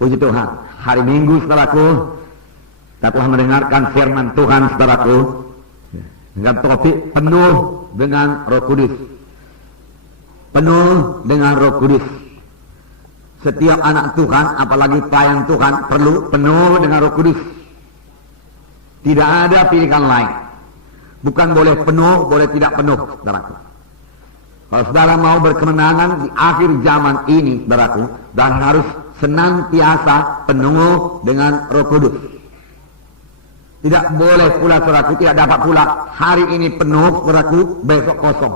Puji Tuhan, hari Minggu saudaraku, kita telah mendengarkan firman Tuhan saudaraku, dengan topik penuh dengan Roh Kudus. Penuh dengan Roh Kudus. Setiap anak Tuhan, apalagi pelayan Tuhan, perlu penuh dengan Roh Kudus. Tidak ada pilihan lain. Bukan boleh penuh, boleh tidak penuh, saudaraku. Kalau saudara mau berkemenangan di akhir zaman ini, saudaraku, dan harus senantiasa penuh dengan Roh Kudus. Tidak boleh pula, saudaraku, tidak dapat pula hari ini penuh, saudaraku, besok kosong.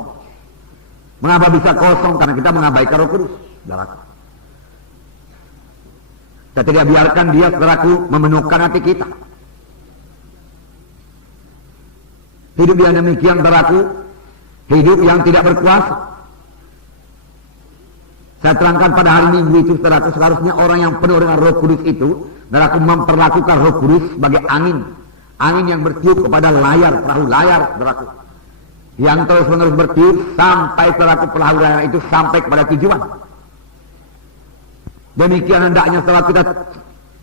Mengapa bisa kosong? Karena kita mengabaikan Roh Kudus, saudaraku. Kita tidak biarkan dia, saudaraku, memenuhkan hati kita. Hidup yang demikian, saudaraku, hidup yang tidak berkuasa. Saya terangkan pada hari Minggu itu, saudaraku, seharusnya orang yang penuh dengan Roh Kudus itu, saudaraku, memperlakukan Roh Kudus sebagai angin. Angin yang bertiup kepada layar, perahu layar, saudaraku. Yang terus menerus bertiup sampai, saudaraku, perahu layar itu sampai kepada tujuan. Demikian hendaknya, saudaraku, kita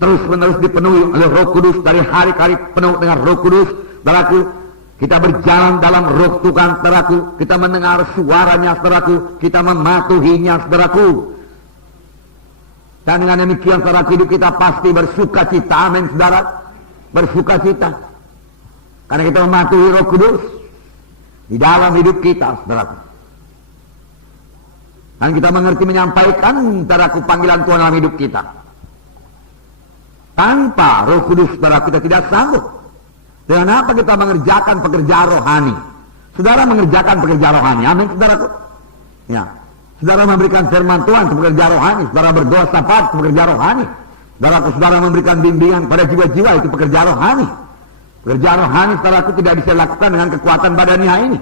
terus menerus dipenuhi oleh Roh Kudus, dari hari ke hari penuh dengan Roh Kudus, saudaraku. Kita berjalan dalam Roh Tuhan, saudaraku. Kita mendengar suaranya, saudaraku. Kita mematuhinya, saudaraku. Dan dengan demikian, saudaraku, hidup kita pasti bersuka cita. Amin, saudara. Bersuka cita. Karena kita mematuhi Roh Kudus di dalam hidup kita, saudaraku. Dan kita mengerti menyampaikan, saudaraku, panggilan Tuhan dalam hidup kita. Tanpa Roh Kudus, saudaraku, kita tidak sanggup. Dengan apa kita mengerjakan pekerjaan rohani? Saudara mengerjakan pekerjaan rohani. Amin, saudaraku. Ya. Saudara memberikan firman Tuhan, pekerjaan rohani. Saudara berdoa syafaat, pekerjaan rohani. Saudaraku, saudara memberikan bimbingan pada jiwa-jiwa, itu pekerjaan rohani. Pekerjaan rohani, saudaraku, tidak bisa dilakukan dengan kekuatan badannya ini.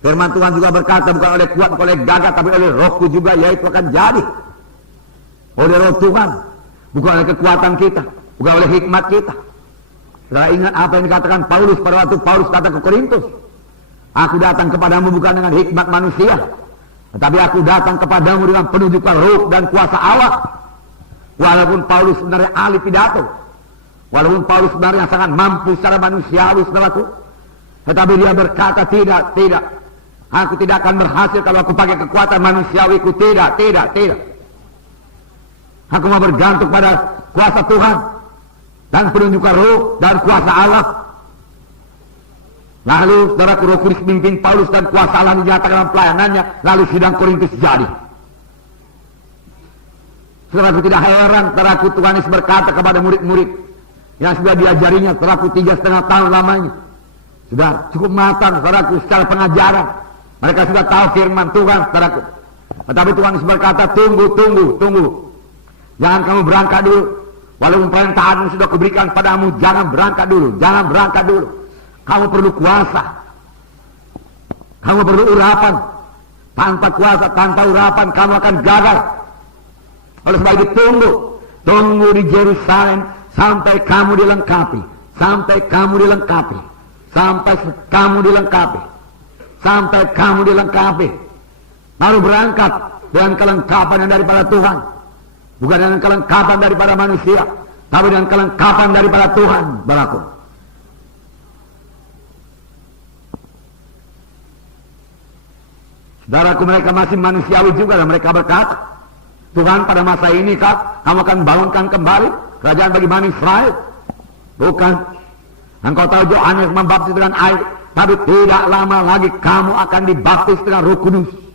Firman Tuhan juga berkata, bukan oleh kuat, bukan oleh gagah, tapi oleh Rohku juga, yaitu akan jadi. Oleh Roh Tuhan. Bukan oleh kekuatan kita, bukan oleh hikmat kita. Saudara ingat apa yang dikatakan Paulus pada waktu Paulus kata ke Korintus, aku datang kepadamu bukan dengan hikmat manusia, tetapi aku datang kepadamu dengan penunjukan roh dan kuasa Allah. Walaupun Paulus sebenarnya ahli pidato, walaupun Paulus sebenarnya sangat mampu secara manusiawi, saudaraku, tetapi dia berkata, tidak, aku tidak akan berhasil kalau aku pakai kekuatan manusiawiku, tidak. Aku mau bergantung pada kuasa Tuhan dan penunjukan roh dan kuasa Allah. Lalu, saudaraku, Roh Kudus memimpin Paulus dan kuasa Allah dinyatakan dalam pelayanannya. Lalu sidang Korintus jadi. Saudaraku, tidak heran, saudaraku, Tuhan Yesus berkata kepada murid-murid yang sudah diajarinya, saudaraku, 3,5 tahun lamanya. Sudah cukup matang, saudaraku, secara pengajaran. Mereka sudah tahu firman Tuhan, saudaraku. Tetapi Tuhan Yesus berkata, tunggu. Jangan kamu berangkat dulu. Walaupun perintahmu sudah kuberikan padamu, jangan berangkat dulu. Kamu perlu kuasa. Kamu perlu urapan. Tanpa kuasa, tanpa urapan, kamu akan gagal. Oleh sebab itu tunggu di Yerusalem sampai kamu dilengkapi. Sampai kamu dilengkapi. Lalu berangkat dengan kelengkapan yang daripada Tuhan. Bukan dengan kelengkapan daripada manusia, tapi dengan kelengkapan daripada Tuhan, saudaraku. Saudaraku, mereka masih manusiawi juga, dan mereka berkata, Tuhan, pada masa ini kamu akan bangunkan kembali kerajaan bagi Bani Israel. Bukan. Engkau tahu Yohanes membaptis dengan air, tapi tidak lama lagi kamu akan dibaptis dengan Roh Kudus.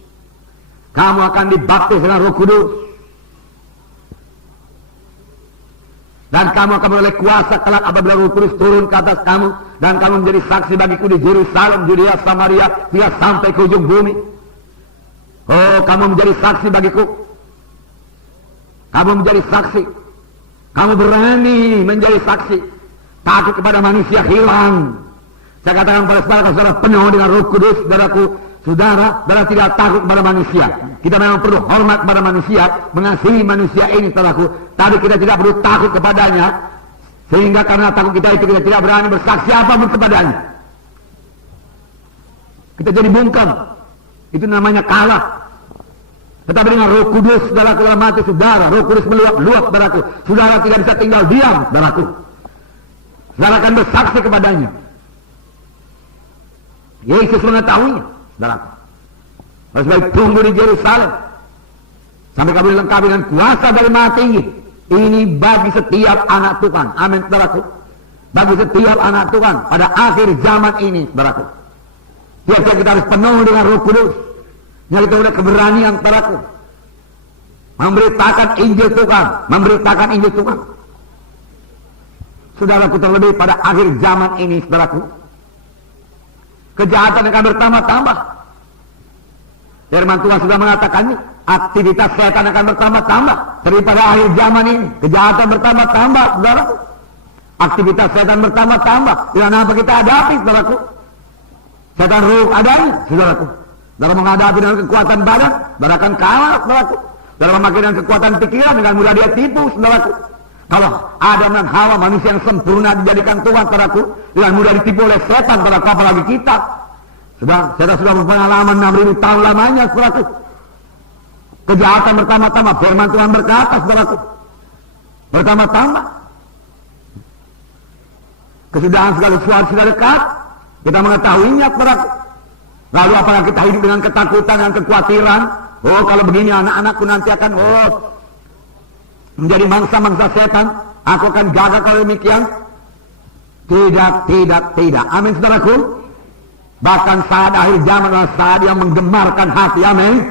Dan kamu akan menoleh kuasa kelak apabila Roh Kudus turun ke atas kamu, dan kamu menjadi saksi bagiku di Yerusalem, Judea, Samaria, hingga sampai ke ujung bumi. Oh, kamu menjadi saksi bagiku. Kamu menjadi saksi. Kamu berani menjadi saksi. Takut kepada manusia hilang. Saya katakan pada saudara penuh dengan Roh Kudus, saudaraku. Saudara tidak takut kepada manusia. Kita memang perlu hormat kepada manusia, mengasihi manusia ini, saudaraku. Tapi kita tidak perlu takut kepadanya, sehingga karena takut kita itu kita tidak berani bersaksi apapun kepadanya. Kita jadi bungkam. Itu namanya kalah. Tetapi dengan Roh Kudus, saudara, dalam hati saudara, Roh Kudus meluap-luap, saudaraku. Saudara tidak bisa tinggal diam, saudaraku. Saudara akan bersaksi kepadanya. Yesus mengetahuinya, saudaraku. Harus baik tunggu di Yerusalem sampai kamu dilengkapi dengan kuasa dari Maha Tinggi. Ini bagi setiap anak Tuhan. Amin, saudaraku. Bagi setiap anak Tuhan pada akhir zaman ini, saudaraku. Tiap-tiap kita harus penuh dengan Roh Kudus. Yang kita udah keberanian, saudaraku. Memberitakan Injil Tuhan. Memberitakan Injil Tuhan. Saudaraku, terlebih pada akhir zaman ini, saudaraku. Kejahatan akan bertambah-tambah. Firman Tuhan sudah mengatakannya. Aktivitas setan akan bertambah-tambah. Daripada akhir zaman ini. Kejahatan bertambah-tambah, saudaraku. Aktivitas setan bertambah-tambah. Dengan apa kita hadapi, saudaraku? Setan ruh adanya, saudaraku. Dalam menghadapi dengan kekuatan badan, saudara akan kalah, saudaraku. Dalam memakai dengan kekuatan pikiran, dengan mudah dia tipu, saudaraku. Kalau Adam dan Hawa, manusia yang sempurna dijadikan Tuhan, saudaraku, dengan mudah ditipu oleh setan, saudaraku, apalagi kita. Saudara sudah berpengalaman 6.000 tahun lamanya, saudaraku. Kejahatan bertambah-tambah. Firman Tuhan berkata, saudaraku, bertambah-tambah. Kesudahan segala sesuatu sudah dekat. Kita mengetahuinya, saudaraku. Lalu apakah kita hidup dengan ketakutan dan kekhawatiran? Oh, kalau begini anak-anakku nanti akan menjadi mangsa-mangsa setan. Aku akan gagal kalau demikian. Tidak. Amin, saudaraku. Bahkan saat akhir zaman adalah saat yang menggemarkan hati. Amin.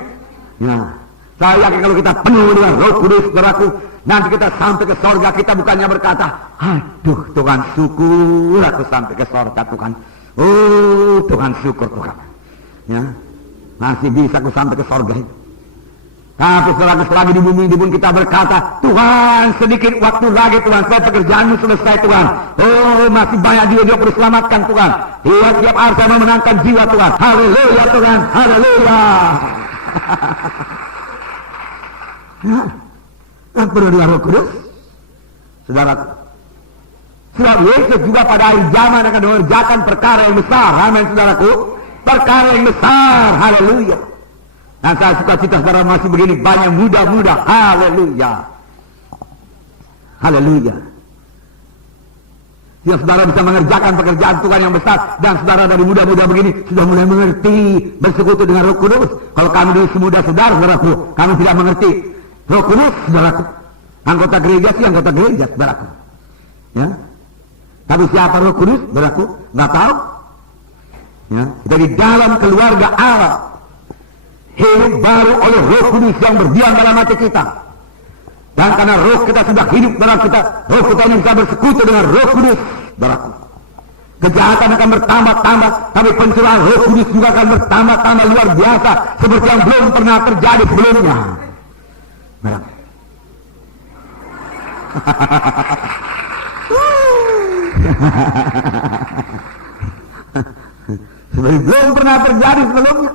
Nah, saya yakin kalau kita penuh dengan Roh Kudus, saudaraku, nanti kita sampai ke sorga, kita bukannya berkata, aduh Tuhan, syukur aku sampai ke sorga, Tuhan. Oh Tuhan, syukur Tuhan. Ya, masih bisa aku sampai ke sorga itu. Tapi selagi di bumi ini pun kita berkata, Tuhan, sedikit waktu lagi Tuhan, saya pekerjaanmu selesai Tuhan. Oh, masih banyak jiwa perlu selamatkan Tuhan. Tiap hari saya memenangkan jiwa Tuhan. Haleluya Tuhan, haleluya. Kan perlu dengan Roh Kudus, saudaraku. Sebab Yesus juga pada akhir zaman akan mengerjakan perkara yang besar. Amin, saudaraku. Perkara yang besar, haleluya. Dan saya suka cita saudara masih begini, banyak muda-muda, haleluya. Haleluya. Ya, saudara bisa mengerjakan pekerjaan Tuhan yang besar. Dan saudara dari muda-muda begini sudah mulai mengerti bersekutu dengan Roh Kudus. Kalau kami dulu semuda saudaraku, kami tidak mengerti Roh Kudus, saudaraku. Anggota gereja sih anggota gereja, saudaraku. Ya. Tapi siapa Roh Kudus, saudaraku? Nggak tahu. Ya. Kita di dalam keluarga Allah, hidup baru oleh Roh Kudus yang berdiam dalam hati kita. Dan karena roh kita sudah hidup dalam kita, roh kita ini bisa bersekutu dengan Roh Kudus, saudaraku. Kejahatan akan bertambah-tambah, tapi pencurahan Roh Kudus juga akan bertambah-tambah luar biasa, seperti yang belum pernah terjadi sebelumnya. Seperti belum pernah terjadi sebelumnya.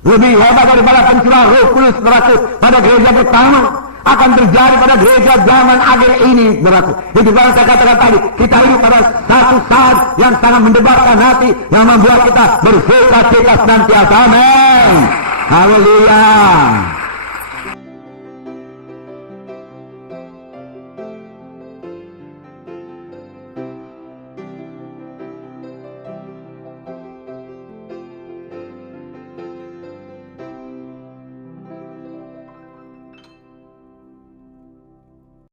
Lebih hebat daripada pencurahan Roh Kudus, saudaraku, pada gereja pertama akan terjadi pada gereja zaman akhir ini, saudaraku. Itu yang saya katakan tadi, kita hidup pada satu saat yang sangat mendebarkan hati, yang membuat kita bersuka-cita senantiasa. Amin. Haleluya.